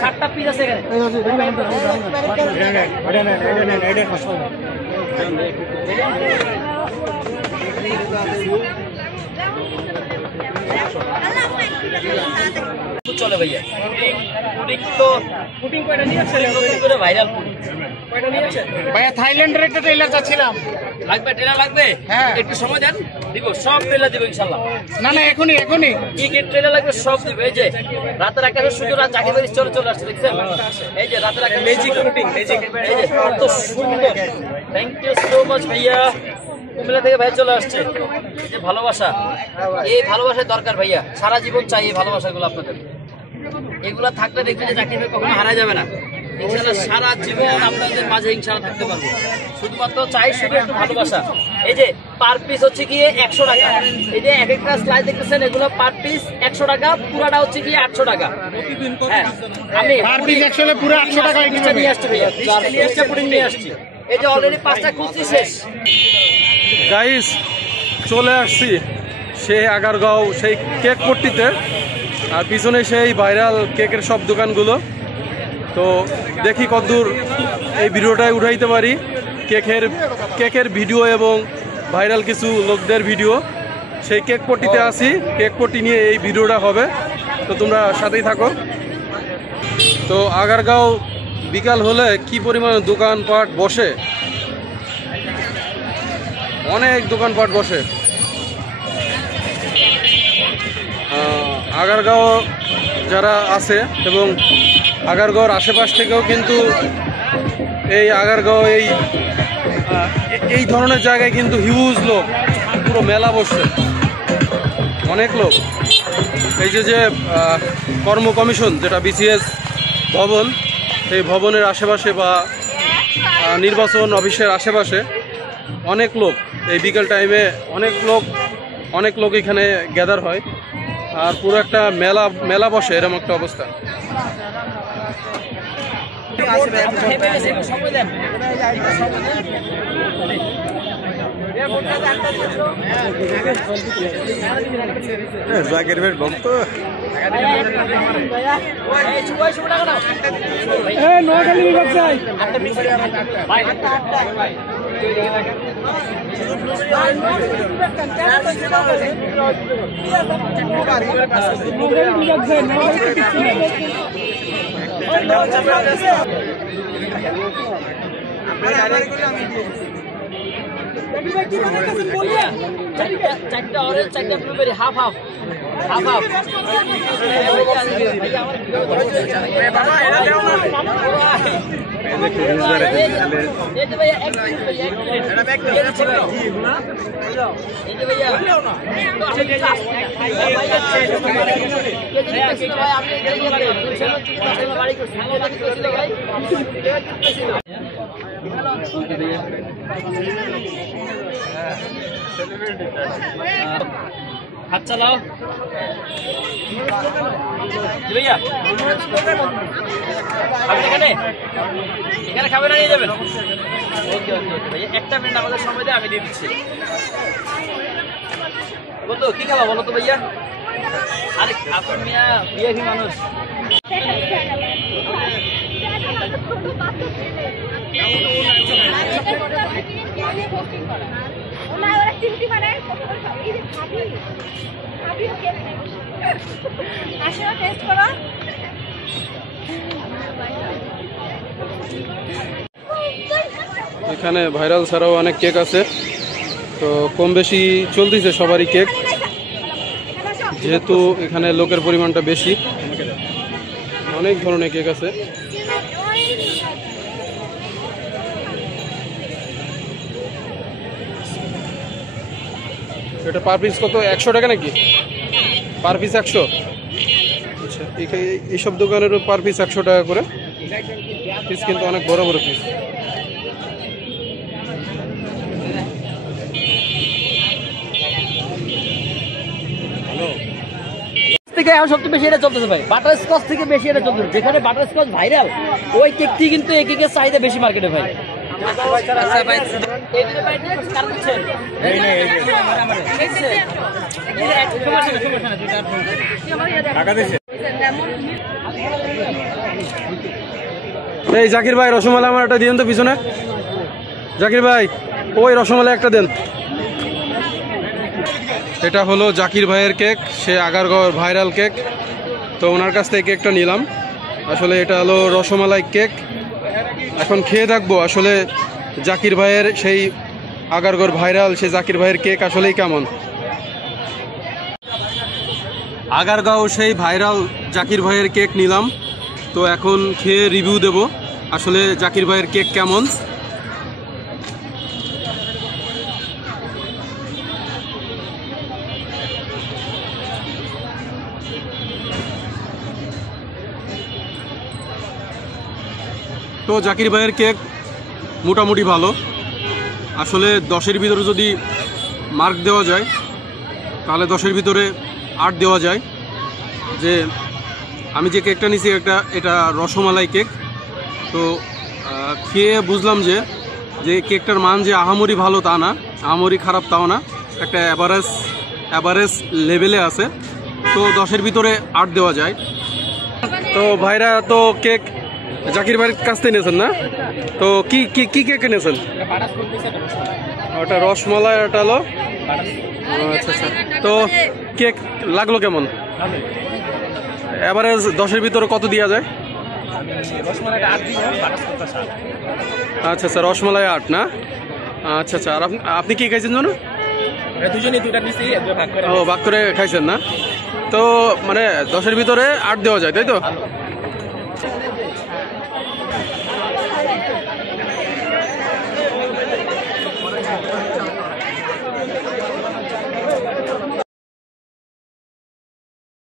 7টা piece আছে এখানে। চলে ভাইয়া পুডিং তো পুডিং কয়টা নিয়ে আসছেন নতুন করে ভাইরাল পুডিং কয়টা নিয়ে আসছেন ভাইয়া? থাইল্যান্ডের একটা ট্রেলার চাচ্ছিলাম। লাগবে ট্রেলার লাগবে? হ্যাঁ একটু সময় দেন, দিব সব ট্রেলার দিব ইনশাআল্লাহ। না না এখনই কি কি ট্রেলার লাগবে সব দিব। এই যে রাতের আকাশে শুধু রাত জাকি বাড়ি চলে আসছে দেখছেন? এই যে রাতের আকাশে ম্যাজিক পুডিং ম্যাজিক, এই যে কত সুন্দর। থ্যাংক ইউ সো মাচ ভাইয়া, কুমিল্লা থেকে ভাই চলে আসছে। এই যে ভালোবাসা, এই ভালোবাসার দরকার ভাইয়া, সারা জীবন চাই এই ভালোবাসাগুলো আপনাদের। এগুলা থাকলে দেখবেন যে চাকরি কখনো হারা যাবে না ইনশাআল্লাহ, সারা জীবন আপনাদের মাঝে ইনশাআল্লাহ থাকতে পারবো। শুধুমাত্র চাই শুধু একটু ভালোবাসা। এই যে পার পিস হচ্ছে গিয়ে 100 টাকা। এই যে এক একটা স্লাইস দেখতেছেন এগুলো পার পিস 100 টাকা, পুরাটা হচ্ছে গিয়ে 800 টাকা। হ্যাঁ আমি পার পিস অ্যাকচুয়ালি পুরো 800 টাকা নিয়ে আসছি ভাইয়া, 30টা পুডিং নিয়ে আসছি। এই যে অলরেডি 5টা খুলছি শেষ। গাইস চলে আসছি সেই আগারগাঁও সেই কেক পট্টিতে, আর পিছনে সেই ভাইরাল কেকের সব দোকানগুলো। তো দেখি কতদূর এই ভিডিওটাই উঠাইতে পারি, কেকের ভিডিও এবং ভাইরাল কিছু লোকদের ভিডিও। সেই কেক পট্টিতে আসি, কেক পট্টি নিয়ে এই ভিডিওটা হবে, তো তোমরা সাথেই থাকো। তো আগারগাঁও বিকাল হলে কি পরিমাণে দোকানপাট বসে, অনেক দোকানপাট বসে। আগারগাঁও যারা আছে এবং আগারগাঁওর আশেপাশ থেকেও কিন্তু এই আগারগাঁও এই ধরনের জায়গায় কিন্তু হিউজ লোক, পুরো মেলা বসছে, অনেক লোক। এই যে কর্ম কমিশন যেটা বিসিএস ভবন, এই ভবনের আশেপাশে বা নির্বাচন অফিসের আশেপাশে অনেক লোক এই বিকেল টাইমে, অনেক লোক এখানে গ্যাদার হয়, আর পুরো একটা মেলা বসে, এরকম একটা অবস্থা। জাকের বেট ভক্ত চারটা অরেঞ্জ, চারটা blueberry, half half half half. হাত চালাও ভাইয়া, এখানে খাবে না, নিয়ে যাবেন? ওকে ওকে ওকে ভাইয়া, একটা মিনিট আমাদের সময় দিয়ে আমি দিয়ে দিচ্ছি। বলতো কি খাবা বলো তো ভাইয়া? আরে আপনি মিয়া বিয়ে মানুষ, এখানে ভাইরাল ছাড়াও অনেক কেক আছে, তো কম বেশি চলতেছে সবারই কেক, যেহেতু এখানে লোকের পরিমাণটা বেশি, অনেক ধরনের কেক আছে। এটা পার পিস কত? 100 টাকা নাকি? Per piece 100? আচ্ছা, এইসব দোকানেরও পার পিস 100 টাকা করে পিস, কিন্তু অনেক বড় বড় পিস। থেকে এখন সবচেয়ে বেশি এটা চলতেছে ভাই, বাটার স্কচ থেকে বেশি এটা চলতেছে। যেখানে বাটার স্কচ ভাইরাল, ওই কেকটি কিন্তু এই কেকের চাহিদা বেশি মার্কেটে ভাই। টাকা দিচ্ছে এই জাকির ভাই রসমালাই আমার একটা দিন তো পিছনে। জাকির ভাই ওই রসমালাই একটা দেন। এটা হলো জাকির ভাইয়ের কেক, সে আগারগাঁওয়ের ভাইরাল কেক। তো ওনার কাছ থেকে কেকটা নিলাম। আসলে এটা হলো রসমালাই কেক। এখন খেয়ে দেখবো আসলে জাকির ভাইয়ের সেই আগারগাঁওয়ের ভাইরাল সেই জাকির ভাইয়ের কেক আসলেই কেমন। আগারগাঁও সেই ভাইরাল জাকির ভাইয়ের কেক নিলাম। তো এখন খেয়ে রিভিউ দেব আসলে জাকির ভাইয়ের কেক কেমন। তো জাকির ভাইয়ের কেক মোটামুটি ভালো। আসলে 10-এর ভিতরে যদি মার্ক দেওয়া যায় তাহলে 10-এর ভিতরে 8 দেওয়া যায়। যে আমি যে কেকটা নিছি এটা রসমালাই কেক। তো খেয়ে বুঝলাম যে কেকটার মান যে আহামরি ভালো তা না, আহামরি খারাপ তাও না, একটা অ্যাভারেজ লেভেলে আছে। তো 10-এর ভিতরে 8 দেওয়া যায়। তো ভাইরা তো কেক জাকির ভাইয়ের কাছ থেকে নিয়েছেন না? তো কি কি কি কেক এনেছেন? ওটা রসমালাই, ওটা হলো আচ্ছা আচ্ছা। তো কেক লাগলো কেমন? এভারেজ 10-এর ভিতরে কত দেওয়া যায়? আচ্ছা আচ্ছা, রসমালাই 8 না? আচ্ছা আচ্ছা। আর আপনি কি খাইছেন জানো? ও ভাগ করে খাইছেন না? তো মানে 10-এর ভিতরে 8 দেওয়া যায় তাই তো?